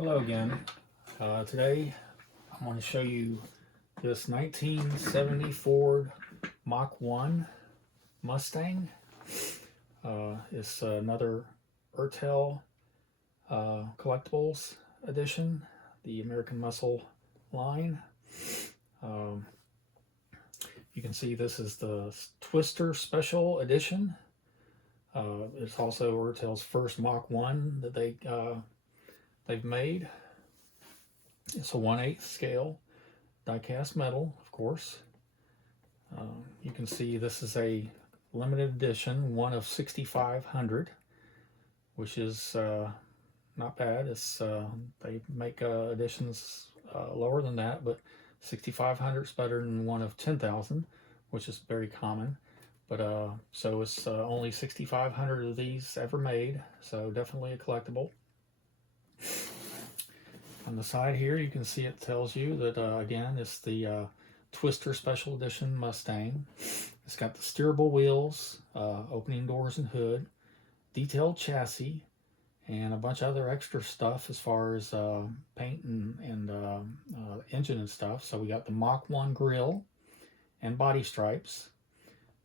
Hello again. Today I'm going to show you this 1970 Ford Mach 1 Mustang. It's another Ertel Collectibles edition, the American Muscle line. You can see this is the Twister Special Edition. It's also Ertel's first Mach 1 that they've made. It's a 1/8 scale die-cast metal, of course. You can see this is a limited edition, one of 6,500, which is not bad. It's they make editions lower than that, but 6,500 is better than one of 10,000, which is very common. But so it's only 6,500 of these ever made, so definitely a collectible. On the side here, you can see it tells you that, again, it's the Twister Special Edition Mustang. It's got the steerable wheels, opening doors and hood, detailed chassis, and a bunch of other extra stuff as far as paint and engine and stuff. So we got the Mach 1 grille and body stripes.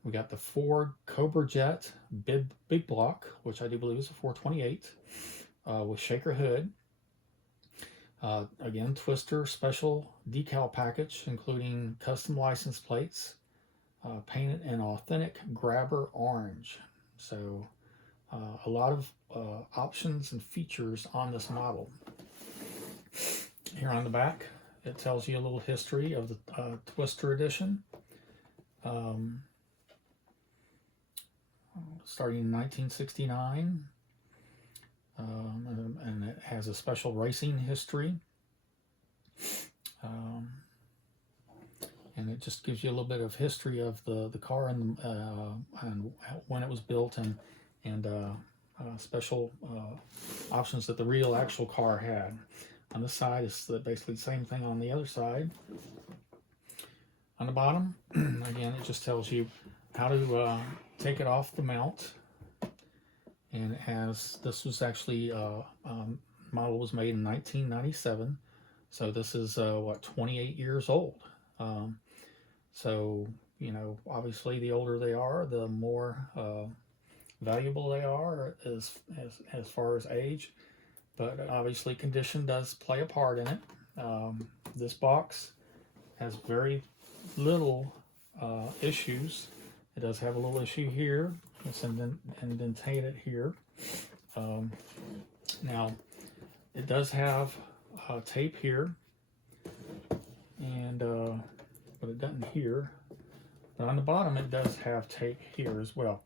We got the Ford Cobra Jet big block, which I do believe is a 428, with shaker hood. Again, Twister special decal package, including custom license plates, painted in authentic grabber orange. So a lot of options and features on this model. Here on the back, it tells you a little history of the Twister edition. Starting in 1969. And it has a special racing history, and it just gives you a little bit of history of the car and when it was built and special options that the real actual car had. On this side, it's basically the same thing on the other side. On the bottom, again, it just tells you how to take it off the mount. And it has, this was actually, model was made in 1997. So this is, 28 years old. So, you know, obviously the older they are, the more valuable they are as far as age. But obviously condition does play a part in it. This box has very little issues. It does have a little issue here. It's indented here. Now, it does have tape here, and but it doesn't here. But on the bottom, it does have tape here as well.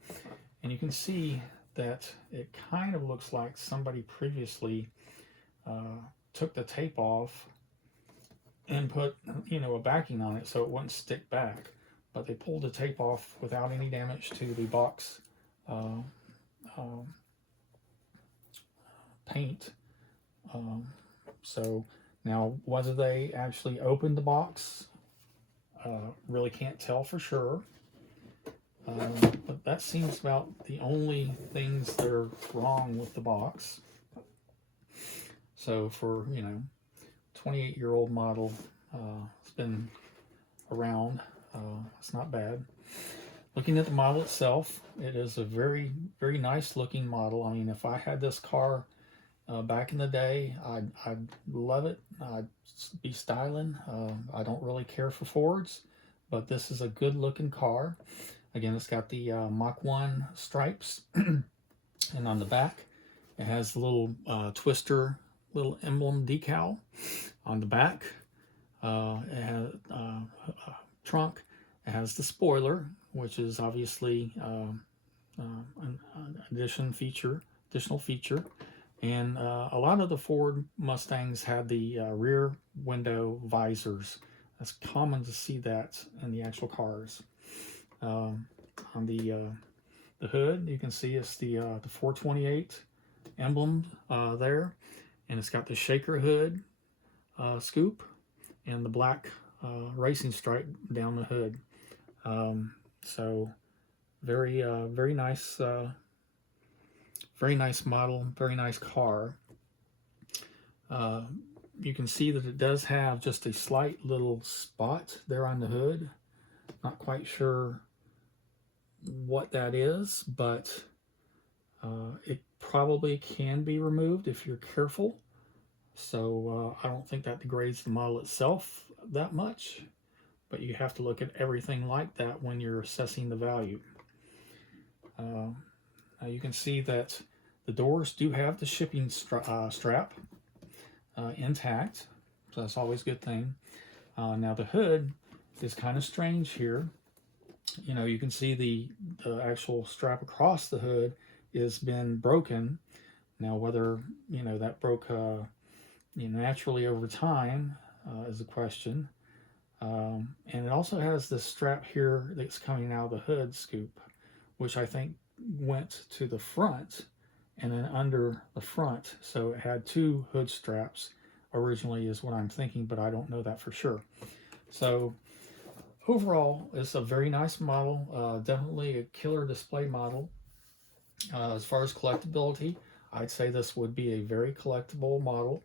And you can see that it kind of looks like somebody previously took the tape off and put, you know, a backing on it so it wouldn't stick back. But they pulled the tape off without any damage to the box paint. So now whether they actually opened the box, really can't tell for sure. But that seems about the only things that are wrong with the box. So for, you know, 28-year-old model, it's been around. It's not bad. Looking at the model itself, it is a very, very nice looking model. I mean, if I had this car back in the day, I'd love it. I'd be styling. I don't really care for Fords, but this is a good looking car. Again, it's got the Mach 1 stripes, and on the back, it has the little Twister little emblem decal on the back. It has trunk. It has the spoiler, which is obviously an additional feature, and a lot of the Ford Mustangs had the rear window visors. That's common to see that in the actual cars. On the hood, you can see it's the 428 emblem there, and it's got the shaker hood scoop and the black racing stripe down the hood. So very nice model, very nice car. You can see that it does have just a slight little spot there on the hood. Not quite sure what that is, but it probably can be removed if you're careful. So I don't think that degrades the model itself that much, but you have to look at everything like that when you're assessing the value. Now you can see that the doors do have the shipping strap intact, so that's always a good thing. Now the hood is kind of strange here. You know, you can see the actual strap across the hood has been broken. Now whether, you know, that broke naturally over time is a question. And it also has this strap here that's coming out of the hood scoop, which I think went to the front and then under the front. So it had two hood straps originally is what I'm thinking, but I don't know that for sure. So overall, it's a very nice model, definitely a killer display model. As far as collectability, I'd say this would be a very collectible model.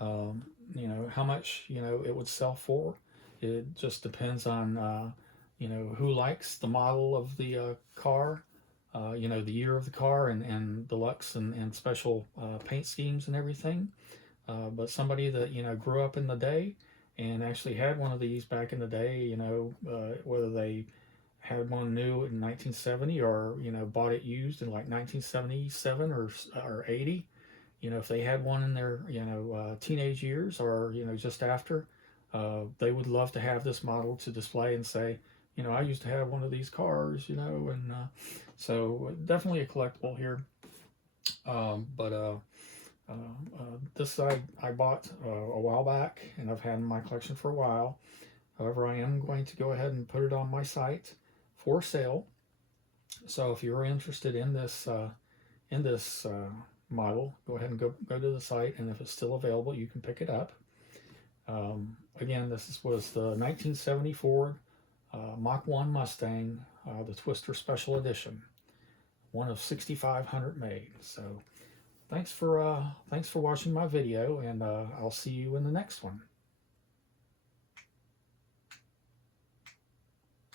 You know, how much, you know, it would sell for, it just depends on, you know, who likes the model of the car, you know, the year of the car, and deluxe and special paint schemes and everything. But somebody that, you know, grew up in the day and actually had one of these back in the day, you know, whether they had one new in 1970 or, you know, bought it used in like 1977 or 80, you know, if they had one in their, you know, teenage years or, you know, just after, they would love to have this model to display and say, you know, I used to have one of these cars, you know, and so definitely a collectible here. This I bought a while back, and I've had in my collection for a while. However, I am going to go ahead and put it on my site for sale. So if you're interested in this model, go ahead and go to the site, and if it's still available, you can pick it up. Again, this was the 1970 Ford Mach 1 Mustang, the Twister Special Edition, one of 6,500 made. So thanks for watching my video, and I'll see you in the next one.